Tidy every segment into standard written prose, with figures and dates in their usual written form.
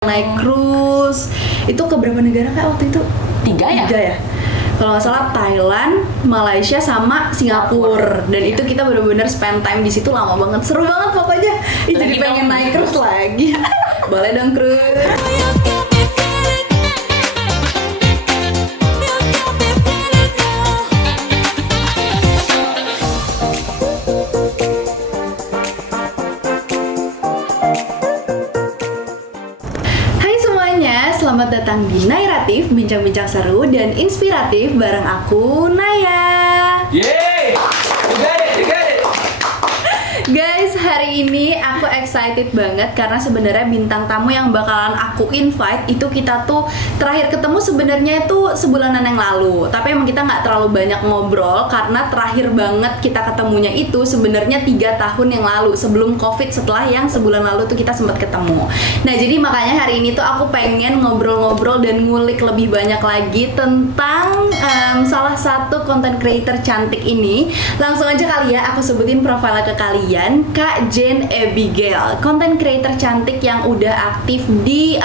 naik cruise. Itu ke berapa negara Kak waktu itu? 3 ya? 3 ya? Kalau nggak salah Thailand, Malaysia, sama Singapura. Dan Iya. itu kita benar-benar spend time di situ lama banget, seru banget pokoknya. Ih, jadi Lagi pengen dong. naik cruise lagi. Boleh dong cruise. Hai semuanya, selamat datang di Nairatif, bincang-bincang seru dan inspiratif bareng aku, Naya. Yeay! You got it, you got it! Guys, hari ini aku excited banget karena sebenarnya bintang tamu yang bakalan aku invite itu kita tuh terakhir ketemu sebenarnya itu sebulanan yang lalu. Tapi emang kita nggak terlalu banyak ngobrol karena terakhir banget kita ketemunya itu sebenarnya 3 tahun yang lalu sebelum COVID, setelah yang sebulan lalu tuh kita sempat ketemu. Nah, jadi makanya hari ini tuh aku pengen ngobrol-ngobrol dan ngulik lebih banyak lagi tentang salah satu content creator cantik ini. Langsung aja kali ya aku sebutin profilnya ke kalian. Kak Jane Abigail, content creator cantik yang udah aktif di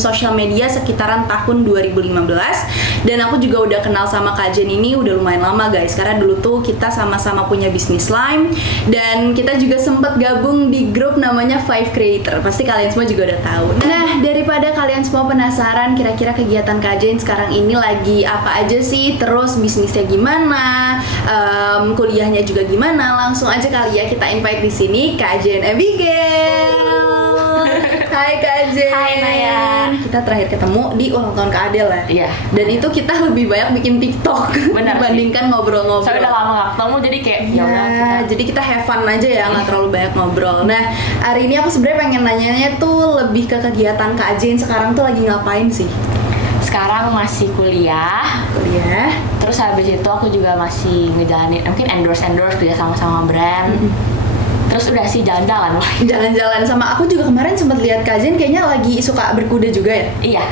sosial media sekitaran tahun 2015. Dan aku juga udah kenal sama Kak Jane ini udah lumayan lama guys, karena dulu tuh kita sama-sama punya bisnis slime dan kita juga sempat gabung di grup namanya Five Creator. Pasti kalian semua juga udah tahu. Nah, daripada kalian semua penasaran kira-kira kegiatan Kak Jane sekarang ini lagi apa aja sih, terus bisnisnya gimana, kuliahnya juga gimana, langsung aja kali ya kita invite di sini Kak Jane Abigail. Hai Kak Jane. Hai, Naya. Kita terakhir ketemu di ulang tahun Kak Adel ya. Iya. Dan itu kita lebih banyak bikin TikTok Benar sih. dibandingkan ngobrol-ngobrol. Soalnya udah lama gak ketemu jadi kayak ya udah Ya, kita jadi kita have fun aja ya, nggak terlalu banyak ngobrol. Nah, hari ini aku sebenarnya pengen nanyanya tuh lebih ke kegiatan Kak Jane sekarang tuh lagi ngapain sih? sekarang masih kuliah. Kuliah. Terus habis itu aku juga masih ngejalanin mungkin endorse kerja sama brand. Terus udah sih jalan-jalan. Jalan-jalan sama aku juga kemarin sempat lihat Kak Jane kayaknya lagi suka berkuda juga ya. Iya.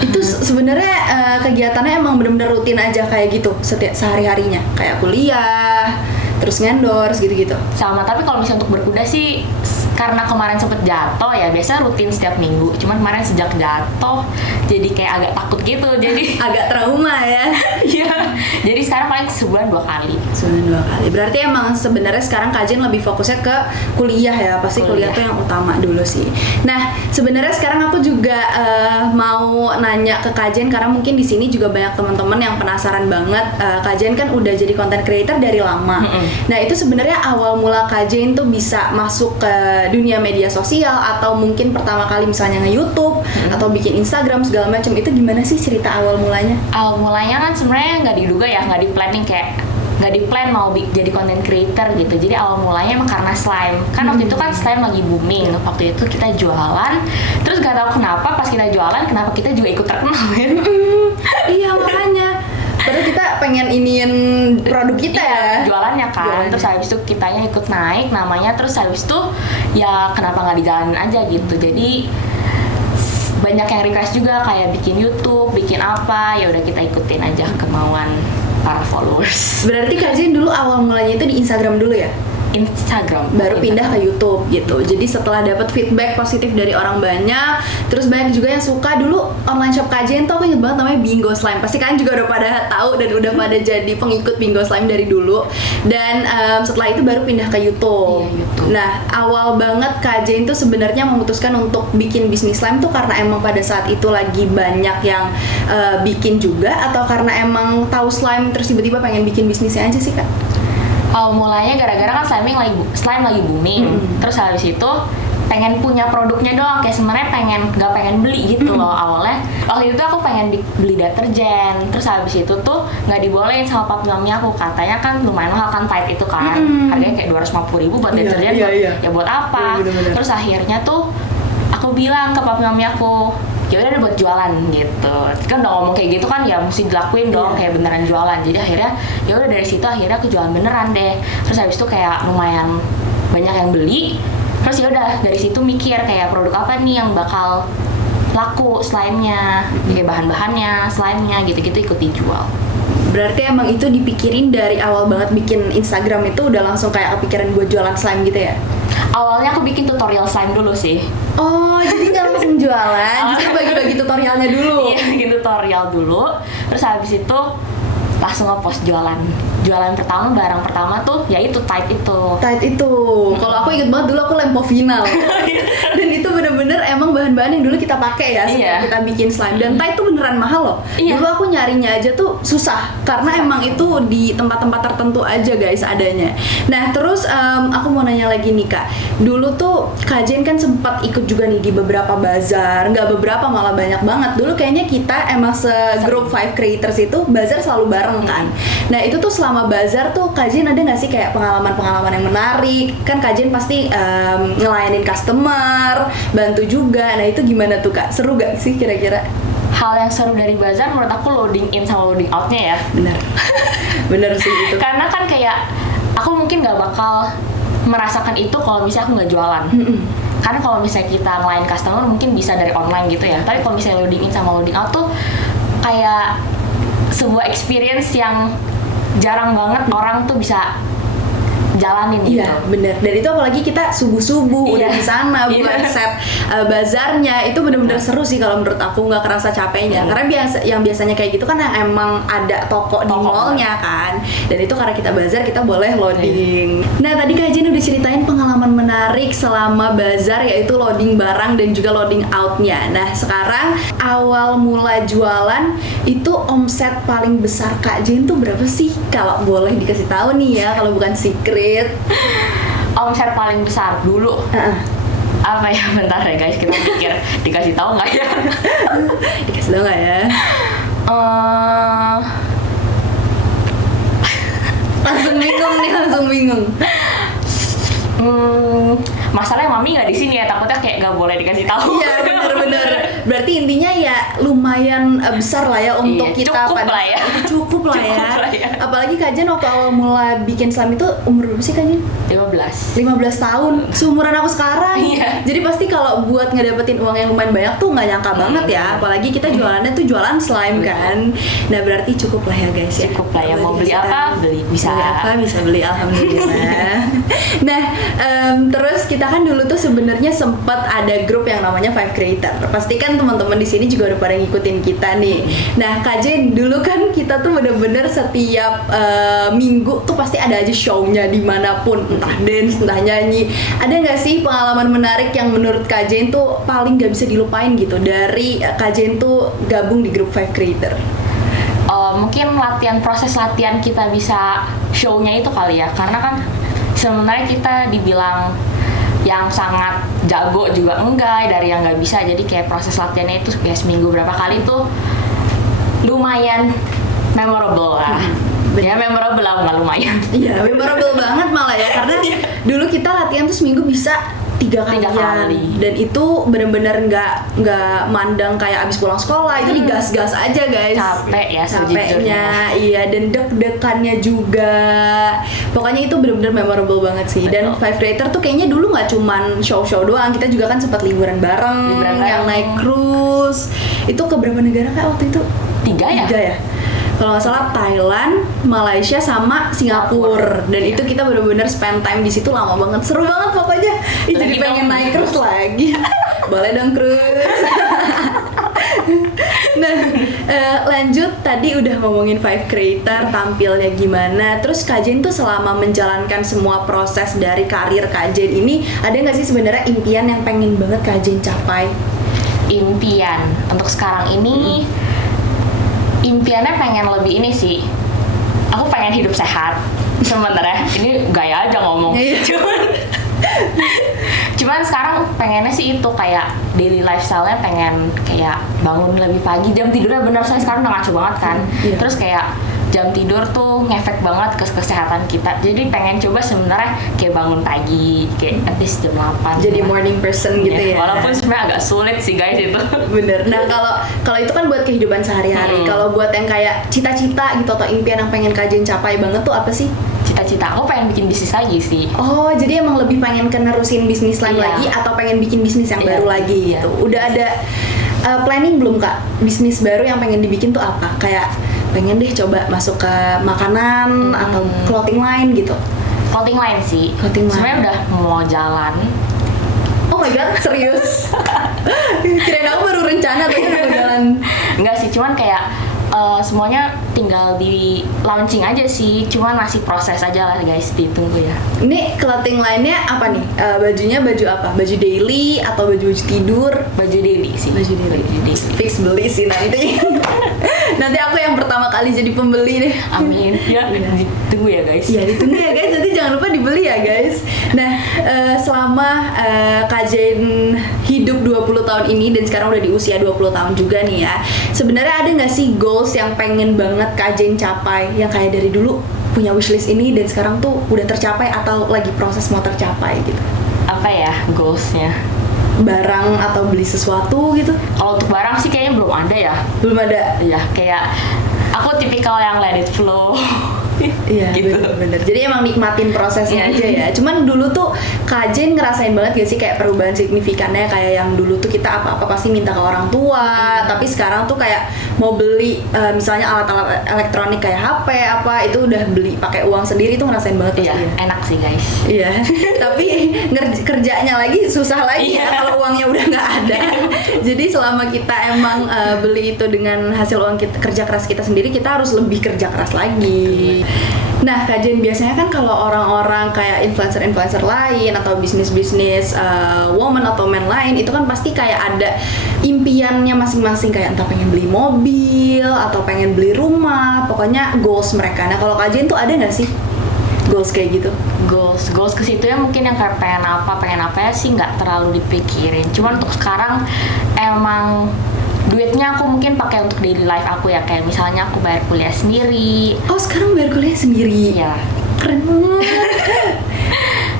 Itu sebenarnya kegiatannya emang bener-bener rutin aja kayak gitu setiap sehari-harinya, kayak kuliah, terus ngendorse gitu-gitu. Sama, tapi kalau misalnya untuk berkuda sih karena kemarin sempet jatuh ya, biasa rutin setiap minggu. Cuman kemarin sejak jatuh jadi kayak agak takut gitu. Jadi Agak trauma ya. iya. Jadi sekarang paling sebulan 2 kali. Sebulan 2 kali. Berarti emang sebenarnya sekarang Kak Jane lebih fokusnya ke kuliah ya. Pasti kuliah tuh yang utama dulu sih. Nah, sebenarnya sekarang aku juga mau nanya ke Kak Jane karena mungkin di sini juga banyak teman-teman yang penasaran banget. Kak Jane kan udah jadi content creator dari lama. Nah, itu sebenarnya awal mula Kak Jane tuh bisa masuk ke dunia media sosial atau mungkin pertama kali misalnya nge-YouTube atau bikin Instagram segala macam, itu gimana sih cerita awal mulanya? Awal mulanya kan sebenarnya nggak diduga ya, nggak di planning, kayak nggak di plan mau jadi content creator gitu. Jadi awal mulanya emang karena slime. Kan waktu itu kan slime lagi booming. Waktu itu kita jualan, terus nggak tahu kenapa pas kita jualan, kenapa kita juga ikut terkenal ya. Iya, makanya. Padahal kita pengen iniin produk kita ya. Jualannya kan. Jualannya. Terus habis itu kitanya ikut naik namanya, terus habis itu ya kenapa nggak dijalanin aja gitu. Jadi banyak yang request juga kayak bikin YouTube, bikin apa, ya udah kita ikutin aja kemauan para followers. Berarti Kak Jane dulu awal mulanya itu di Instagram dulu ya? Instagram Baru pindah ke YouTube gitu. Jadi setelah dapat feedback positif dari orang banyak, terus banyak juga yang suka. Dulu online shop Kak Jane tuh aku inget banget namanya Bingo Slime. Pasti kalian juga udah pada tahu dan udah pada jadi pengikut Bingo Slime dari dulu. Dan setelah itu baru pindah ke YouTube. Iya, YouTube. Nah, awal banget Kak Jane tuh sebenarnya memutuskan untuk bikin bisnis slime tuh karena emang pada saat itu lagi banyak yang bikin juga, atau karena emang tahu slime terus tiba-tiba pengen bikin bisnisnya aja sih Kak? mulanya gara-gara kan slime lagi booming. Terus habis itu pengen punya produknya doang, kayak sebenarnya nggak pengen beli gitu loh awalnya. Waktu itu aku pengen beli deterjen, terus habis itu tuh nggak dibolehin sama papi mami aku, katanya kan lumayan mahal kan Tide itu kan, harganya kayak 250.000 buat Iya, deterjen. iya. Ya buat apa? Iya, bener-bener. Terus akhirnya tuh aku bilang ke papi mami aku, ya udah buat jualan gitu. Kan udah ngomong kayak gitu kan ya mesti dilakuin dong, kayak beneran jualan. Jadi akhirnya ya udah dari situ akhirnya aku jualan beneran deh. Terus habis itu kayak lumayan banyak yang beli. Terus ya udah dari situ mikir kayak produk apa nih yang bakal laku slime-nya, kayak bahan-bahannya, slime-nya gitu-gitu ikut dijual. Berarti emang itu dipikirin dari awal banget bikin Instagram itu udah langsung kayak kepikiran buat jualan slime gitu ya? Awalnya aku bikin tutorial slime dulu sih. Oh, jadi nggak langsung jualan, justru bagi-bagi tutorialnya dulu. Iya, bikin tutorial dulu. Terus habis itu langsung ngepost jualan. Jualan pertama, barang pertama tuh yaitu Tide itu. Tide itu, kalau aku inget banget dulu aku lempo final. Dan itu bener-bener emang bahan-bahan yang dulu kita pakai ya sebelum Iya. kita bikin slime. Dan Tide tuh beneran mahal loh. Iya. Dulu aku nyarinya aja tuh susah karena emang itu di tempat-tempat tertentu aja guys adanya. Nah terus aku mau nanya lagi nih Kak. Dulu tuh Kak Jen kan sempat ikut juga nih di beberapa bazar, nggak beberapa malah banyak banget. Dulu kayaknya kita emang se-group 5 creators itu bazar selalu bareng kan. Nah itu tuh selama bazar tuh Kak Jen ada nggak sih kayak pengalaman-pengalaman yang menarik? Kan Kak Jen pasti ngelayanin customer, bantu juga. Nah itu gimana tuh Kak? Seru gak sih kira-kira? Hal yang seru dari bazar menurut aku loading in sama loading outnya ya. Bener, bener sih itu. Karena kan kayak aku mungkin gak bakal merasakan itu kalau misalnya aku nggak jualan. Karena kalau misalnya kita ngelayan customer mungkin bisa dari online gitu ya. Tapi kalau misalnya loading in sama loading out tuh kayak sebuah experience yang jarang banget orang tuh bisa jalanin gitu. Iya bener, dan itu apalagi kita subuh-subuh udah Iya. di sana buat Iya. set bazarnya, itu bener-bener seru sih kalau menurut aku, nggak kerasa capeknya. Karena yang biasanya kayak gitu kan yang emang ada toko di Toko. mallnya kan, dan itu karena kita bazar kita boleh loading. Nah tadi Kak Jen udah ceritain pengalaman menarik selama bazar yaitu loading barang dan juga loading outnya. Nah sekarang awal mula jualan itu omset paling besar Kak Jen tuh berapa sih? Kalau boleh dikasih tahu nih ya, kalau bukan secret. Omset paling besar dulu apa ya, bentar ya guys, kita pikir dikasih tahu nggak ya? Dikasih tau nggak ya? Langsung bingung nih, langsung bingung. Masalahnya mami nggak di sini ya, takutnya kayak nggak boleh dikasih tahu. Iya bener-bener. Berarti intinya ya lumayan besar lah ya untuk Iya, kita cukup lah ya. Cukup lah ya. Cukup lah ya. Apalagi Kak Jen waktu awal mula bikin slime itu umur berapa sih Kak Jen? 15. 15 tahun, seumuran aku sekarang. Iya. Jadi pasti kalau buat ngedapetin uang yang lumayan banyak tuh nggak nyangka banget ya. Apalagi kita jualannya tuh jualan slime kan. Nah berarti cukup lah ya guys ya. Cukup lah ya, mau beli Dikasih apa, tahu. beli, bisa. Beli apa bisa beli, alhamdulillah. Nah terus kita kan dulu tuh sebenarnya sempat ada grup yang namanya Five Creator. Pasti kan teman-teman di sini juga udah pada ngikutin kita nih. Nah Kak Jen, dulu kan kita tuh bener-bener setiap minggu tuh pasti ada aja show-nya dimanapun, entah dance, entah nyanyi. Ada nggak sih pengalaman menarik yang menurut Kak Jen tuh paling nggak bisa dilupain gitu dari Kak Jen tuh gabung di grup Five Creator? Mungkin proses latihan kita bisa show-nya itu kali ya, karena kan sebenarnya kita dibilang yang sangat jago juga enggak, dari yang nggak bisa. Jadi kayak proses latihannya itu kayak seminggu berapa kali tuh lumayan memorable lah. Ya memorable lah, nggak lumayan. Iya, memorable banget malah ya, karena dulu kita latihan tuh seminggu bisa 3 kalian. 3 kali. Dan itu bener-bener nggak mandang kayak abis pulang sekolah, itu digas-gas aja guys. Capek ya capeknya, iya, dan deg-degannya juga. Pokoknya itu bener-bener memorable banget sih. Dan Betul. Five Creator tuh kayaknya dulu nggak cuman show-show doang, kita juga kan sempat liburan bareng, Liburan yang bareng. naik cruise. Itu ke berapa negara Kak waktu itu? 3 ya? 3 ya? Kalau nggak salah Thailand, Malaysia, sama Singapura. Dan Iya. itu kita benar-benar spend time di situ lama banget, seru banget pokoknya. Ih, jadi Lagi pengen dong. naik cruise lagi. Boleh dong cruise. Nah, lanjut tadi udah ngomongin Five Creator, tampilnya gimana. Terus Kak Jen tuh selama menjalankan semua proses dari karir Kak Jen ini, ada nggak sih sebenarnya impian yang pengen banget Kak Jen capai? Impian untuk sekarang ini, impiannya pengen lebih ini sih. Aku pengen hidup sehat sebenarnya. Ini gaya aja ngomong. Iya. Cuman sekarang pengennya sih itu kayak daily lifestyle-nya pengen kayak bangun lebih pagi, jam tidurnya bener, saya sekarang udah ngaco banget kan. Iya. Terus kayak jam tidur tuh ngefek banget ke kesehatan kita. Jadi pengen coba sebenarnya kayak bangun pagi, kayak at least jam 8. Jadi morning person gitu ya. Walaupun sebenarnya agak sulit sih guys itu. Bener. Nah kalau itu kan buat kehidupan sehari-hari. Kalau buat yang kayak cita-cita gitu atau impian yang pengen Kak Jen capai banget tuh apa sih? Cita-cita aku pengen bikin bisnis lagi sih. Oh, jadi emang lebih pengen nerusin bisnis lain Iya. lagi atau pengen bikin bisnis yang Iya. baru lagi Iya. gitu. Udah ada planning belum Kak? Bisnis baru yang pengen dibikin tuh apa? Kayak pengen deh coba masuk ke makanan atau clothing line gitu. Clothing line sih. Clothing line. Sebenarnya udah mau jalan. Oh, Oh my god, serius? Kirain aku baru rencana tapi udah jalan. Enggak sih, cuman kayak semuanya tinggal di launching aja sih, cuman masih proses aja lah guys, ditunggu ya. Ini clothing line-nya apa nih? Bajunya baju apa? Baju daily atau baju tidur? Baju daily sih. Baju daily. Fix beli sih nanti. Nanti aku yang pertama kali jadi pembeli deh. Amin. Ya, ditunggu ya guys. Iya ditunggu ya guys, nanti jangan lupa dibeli ya guys. Nah selama Kak Jen hidup 20 tahun ini dan sekarang udah di usia 20 tahun juga nih ya, sebenarnya ada nggak sih goals yang pengen banget Kak Jen capai, yang kayak dari dulu punya wishlist ini dan sekarang tuh udah tercapai atau lagi proses mau tercapai gitu? Apa ya goalsnya? Barang atau beli sesuatu gitu? Kalau untuk barang sih kayaknya belum ada ya. Belum ada. Ya kayak aku tipikal yang let it flow. Iya gitu. bener. Jadi emang nikmatin prosesnya aja ya. Cuman dulu tuh Kak Jen ngerasain banget gak sih kayak perubahan signifikannya, kayak yang dulu tuh kita apa-apa pasti minta ke orang tua, tapi sekarang tuh kayak mau beli misalnya alat-alat elektronik kayak HP apa itu udah beli pakai uang sendiri, tuh ngerasain banget Iya, pasti ya. enak sih guys. Iya, tapi kerjanya lagi susah lagi ya Iya. kalau uangnya udah nggak ada. Jadi selama kita emang beli itu dengan hasil uang kita, kerja keras kita sendiri, kita harus lebih kerja keras lagi. Nah, Kak Jen, biasanya kan kalau orang-orang kayak influencer-influencer lain atau bisnis-bisnis woman atau men lain itu kan pasti kayak ada impiannya masing-masing, kayak entah pengen beli mobil atau pengen beli rumah, pokoknya goals mereka. Nah, kalau Kak Jen tuh ada nggak sih goals kayak gitu? Goals ke situ ya mungkin yang kayak pengen apa ya sih nggak terlalu dipikirin. Cuman untuk sekarang emang duitnya aku mungkin pakai untuk daily life aku ya, kayak misalnya aku bayar kuliah sendiri. Oh, sekarang bayar kuliah sendiri? Iya. Keren banget.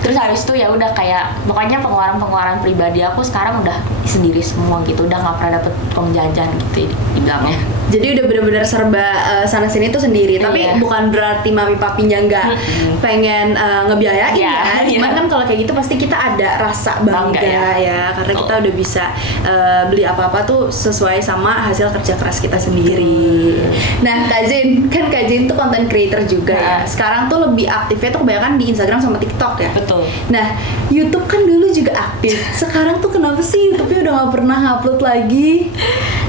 Terus habis itu ya udah kayak pokoknya pengeluaran pribadi aku sekarang udah sendiri semua gitu, udah nggak pernah dapet uang jajan gitu dibilangnya. Jadi udah bener-bener serba sana sini tuh sendiri, tapi Iya. bukan berarti mami papinya nggak pengen ngebiayain Iya, ya. Cuman iya. kan kalau kayak gitu pasti kita ada rasa bangga Bangga, ya, karena kita udah bisa beli apa-apa tuh sesuai sama hasil kerja keras kita sendiri. Nah, Kak Jen tuh content creator juga ya. Nah. Sekarang tuh lebih aktifnya tuh kebanyakan di Instagram sama TikTok ya. Betul. Nah, YouTube kan dulu juga aktif. Sekarang tuh kenapa sih YouTube-nya udah nggak pernah upload lagi?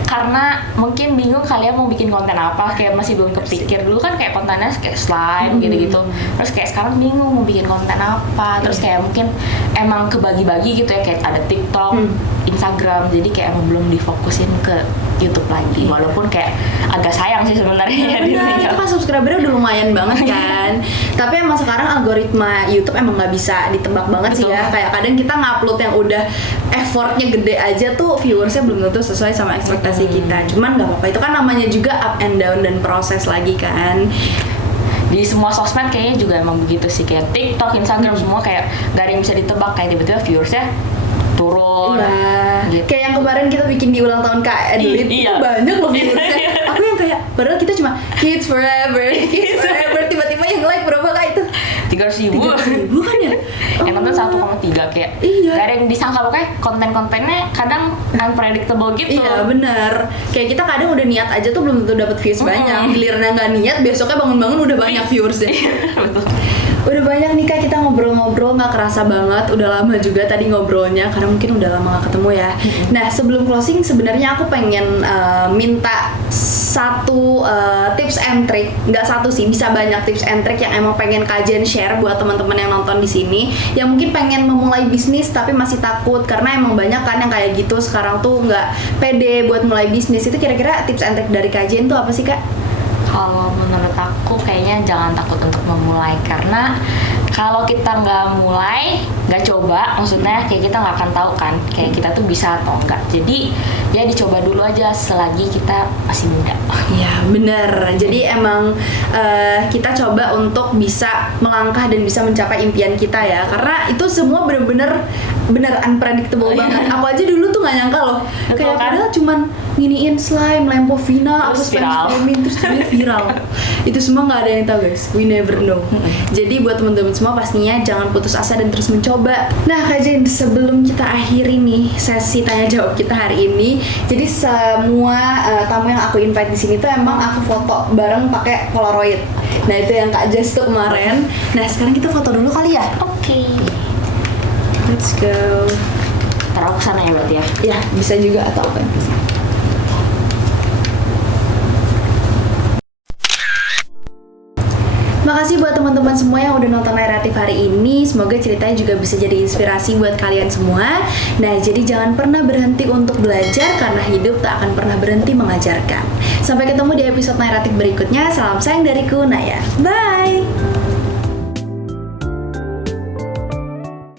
Karena mungkin bingung kalian mau bikin konten apa, kayak masih belum kepikir. Dulu kan kayak kontennya kayak slime gitu-gitu, terus kayak sekarang bingung mau bikin konten apa, terus kayak mungkin emang kebagi-bagi gitu ya, kayak ada TikTok, Instagram, jadi kayak emang belum difokusin ke YouTube lagi, walaupun kayak agak sayang sih sebenarnya. Benar, itu kan subscribernya udah lumayan banget kan. Tapi emang sekarang algoritma YouTube emang nggak bisa ditebak banget sih ya. Betul. Kayak kadang kita ngupload yang udah effortnya gede aja tuh viewersnya belum tentu sesuai sama ekspektasi kita. Cuman nggak apa-apa, itu kan namanya juga up and down dan proses lagi kan. Di semua sosmed kayaknya juga emang begitu sih, kayak TikTok, Instagram semua kayak gak ada yang bisa ditebak, kayak tiba-tiba viewersnya turun. Iya. Gitu. Kayak yang kemarin kita bikin di ulang tahun Kak Adelit, Iya. itu banyak loh viewersnya. Iya. Aku yang kayak padahal kita cuma kids forever, tiba-tiba yang like berapa Kak itu? 300.000 300.000 kan ya? yang nonton 1,3 kayak Iya. gak ada yang disangka, pokoknya konten-kontennya kadang unpredictable gitu. Iya benar. Kayak kita kadang udah niat aja tuh belum tentu dapat views banyak. Giliran nggak niat, besoknya bangun-bangun udah banyak viewers deh. Betul. Udah banyak nih Kak, kita ngobrol-ngobrol nggak kerasa banget. Udah lama juga tadi ngobrolnya karena mungkin udah lama nggak ketemu ya. Nah sebelum closing sebenarnya aku pengen minta satu tips and trick, nggak satu sih, bisa banyak tips and trick yang emang pengen Kak Jen share buat teman-teman yang nonton di sini, yang mungkin pengen memulai bisnis tapi masih takut karena emang banyak kan yang kayak gitu sekarang tuh nggak pede buat mulai bisnis. Itu kira-kira tips and trick dari Kak Jen tuh apa sih Kak? Kalau menurut aku kayaknya jangan takut untuk memulai, karena kalau kita nggak mulai, nggak coba, maksudnya kayak kita nggak akan tahu kan kayak kita tuh bisa atau enggak. Jadi ya dicoba dulu aja selagi kita masih muda. Iya bener. Jadi emang kita coba untuk bisa melangkah dan bisa mencapai impian kita ya. Karena itu semua bener-bener unpredictable banget. Aku aja dulu tuh nggak nyangka loh. Betul Kayak kan? padahal cuman nginiin slime, Lempovina, Terus aku viral. spamming terus dia viral. Itu semua nggak ada yang tahu guys. We never know. Jadi buat teman-teman semua pastinya jangan putus asa dan terus mencoba. Nah Kak Jen, sebelum kita akhiri nih sesi tanya jawab kita hari ini, jadi semua tamu yang aku invite di sini tuh emang aku foto bareng pakai Polaroid. Nah itu yang Kak Jess tuh kemarin. Nah sekarang kita foto dulu kali ya. Oke. Let's go. ntar aku kesana ya berarti ya. Ya, bisa juga atau apa yang bisa. Makasih buat teman-teman semua yang udah nonton Naratif hari ini. Semoga ceritanya juga bisa jadi inspirasi buat kalian semua. Nah, jadi jangan pernah berhenti untuk belajar karena hidup tak akan pernah berhenti mengajarkan. Sampai ketemu di episode Naratif berikutnya. Salam sayang dariku, Naya. Bye!